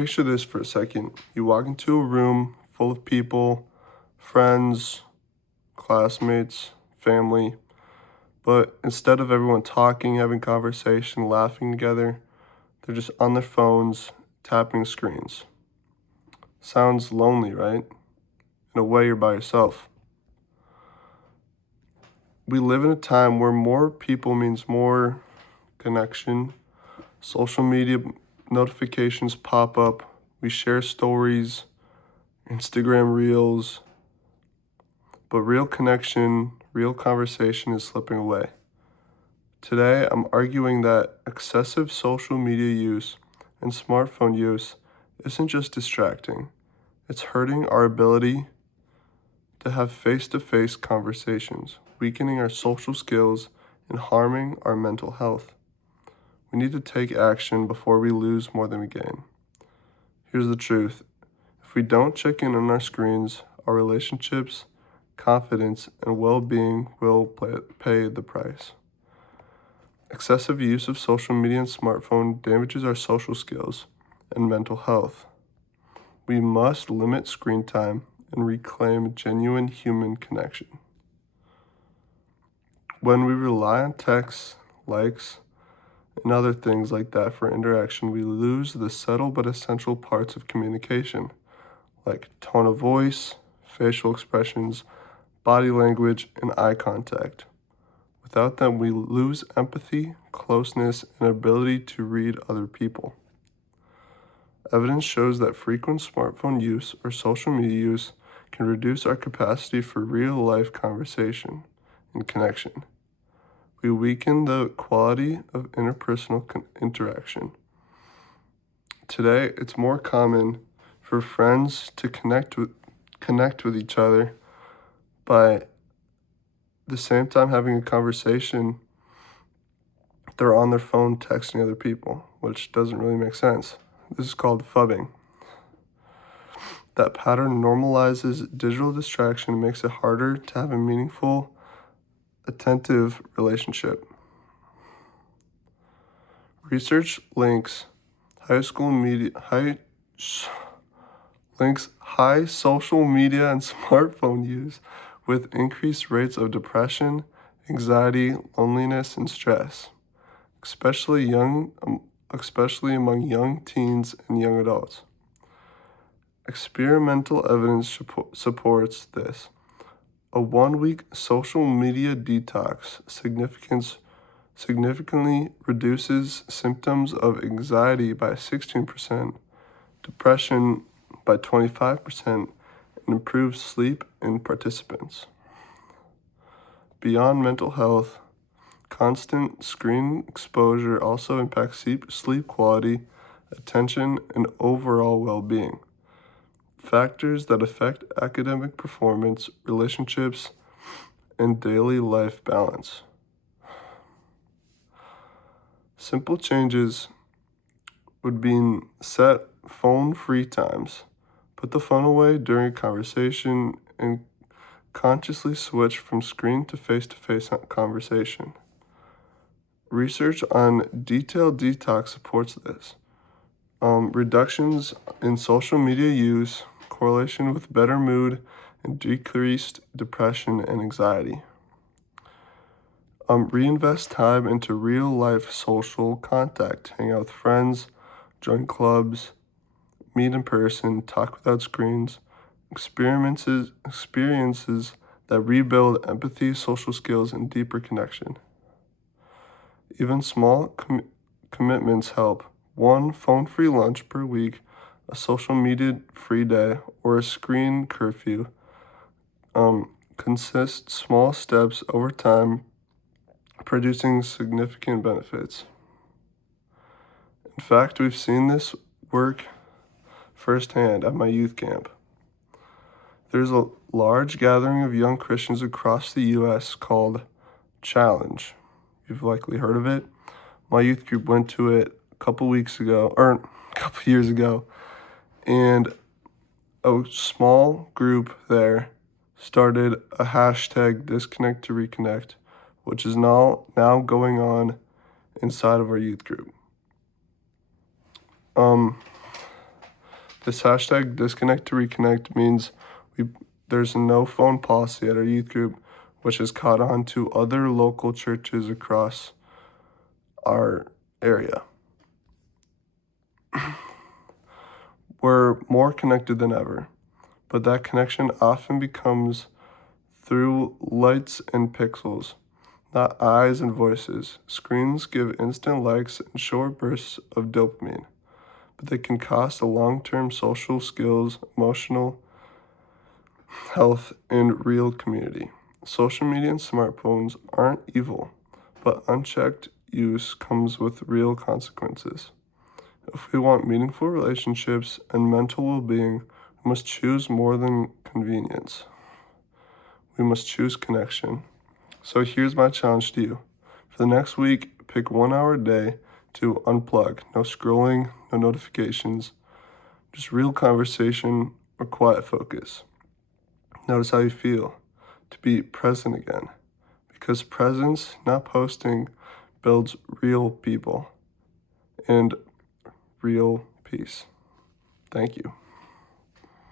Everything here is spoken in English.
Picture this for a second. You walk into a room full of people, friends, classmates, family, but instead of everyone talking, having conversation, laughing together, they're just on their phones, tapping screens. Sounds lonely, right? In a way, you're by yourself. We live in a time where more people means more connection. Social media notifications pop up. We share stories, Instagram reels, but real connection, real conversation is slipping away. Today, I'm arguing that excessive social media use and smartphone use isn't just distracting, it's hurting our ability to have face-to-face conversations, weakening our social skills, and harming our mental health. We need to take action before we lose more than we gain. Here's the truth. If we don't check in on our screens, our relationships, confidence, and well-being will pay the price. Excessive use of social media and smartphone damages our social skills and mental health. We must limit screen time and reclaim genuine human connection. When we rely on texts, likes, and other things like that for interaction, we lose the subtle but essential parts of communication, like tone of voice, facial expressions, body language, and eye contact. Without them, we lose empathy, closeness, and ability to read other people. Evidence shows that frequent smartphone use or social media use can reduce our capacity for real-life conversation and connection. We weaken the quality of interpersonal interaction. Today, it's more common for friends to connect with each other by the same time having a conversation. They're on their phone texting other people, which doesn't really make sense. This is called phubbing. That pattern normalizes digital distraction and makes it harder to have a meaningful, attentive relationship. Research links high social media and smartphone use with increased rates of depression, anxiety, loneliness, and stress, especially among young teens and young adults. Experimental evidence supports this. A 1-week social media detox significantly reduces symptoms of anxiety by 16%, depression by 25%, and improves sleep in participants. Beyond mental health, constant screen exposure also impacts sleep quality, attention, and overall well-being. Factors that affect academic performance, relationships, and daily life balance. Simple changes would be set phone-free times, put the phone away during a conversation, and consciously switch from screen to face-to-face conversation. Research on detailed detox supports this. Reductions in social media use, correlation with better mood, and decreased depression and anxiety. Reinvest time into real-life social contact. Hang out with friends, join clubs, meet in person, talk without screens. Experiences that rebuild empathy, social skills, and deeper connection. Even small commitments help. 1 phone-free lunch per week, a social media-free day, or a screen curfew. Consist small steps over time, producing significant benefits. In fact, we've seen this work firsthand at my youth camp. There's a large gathering of young Christians across the U.S. called Challenge. You've likely heard of it. My youth group went to it a couple years ago, and a small group there started a hashtag disconnect to reconnect, which is now going on inside of our youth group. This hashtag disconnect to reconnect means there's no phone policy at our youth group, which has caught on to other local churches across our area. We're more connected than ever, but that connection often becomes through lights and pixels, not eyes and voices. Screens give instant likes and short bursts of dopamine, but they can cost a long-term social skills, emotional health, and real community. Social media and smartphones aren't evil, but unchecked use comes with real consequences. If we want meaningful relationships and mental well-being, we must choose more than convenience. We must choose connection. So here's my challenge to you. For the next week, pick 1 hour a day to unplug. No scrolling, no notifications, just real conversation or quiet focus. Notice how you feel. To be present again. Because presence, not posting, builds real people and real peace. Thank you.